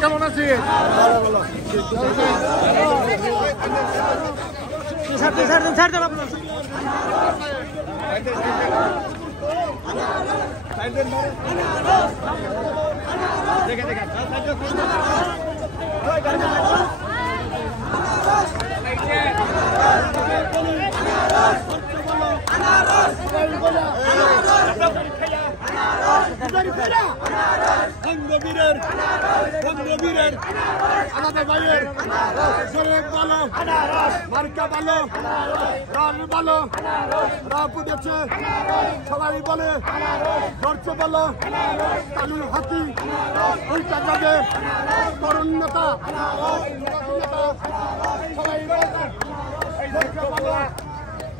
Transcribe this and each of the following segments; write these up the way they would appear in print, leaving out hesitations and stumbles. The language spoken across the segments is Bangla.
কেমন আছিস? বঙ্গবীরের আলাদা ভাইয়ের শরীর ভালো, মার্কা ভালো, রান ভালো, রাপ উঠেছে, সবাই বলে ধৈর্য ভালো, কালুর হাতি উল্টা যাবে, তরুণ নেতা সবাই ধৈর্য ভালো,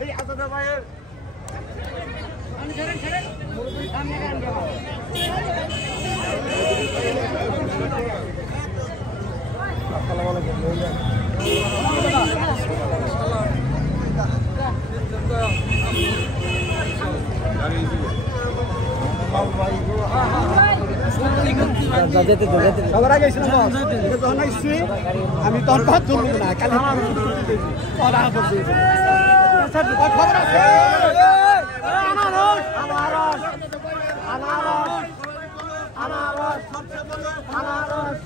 এই আলাদা ভাইয়ের সবার আগে যখন আসছি আমি তখন ভাত ধরব না কালি খবর আছে আনারস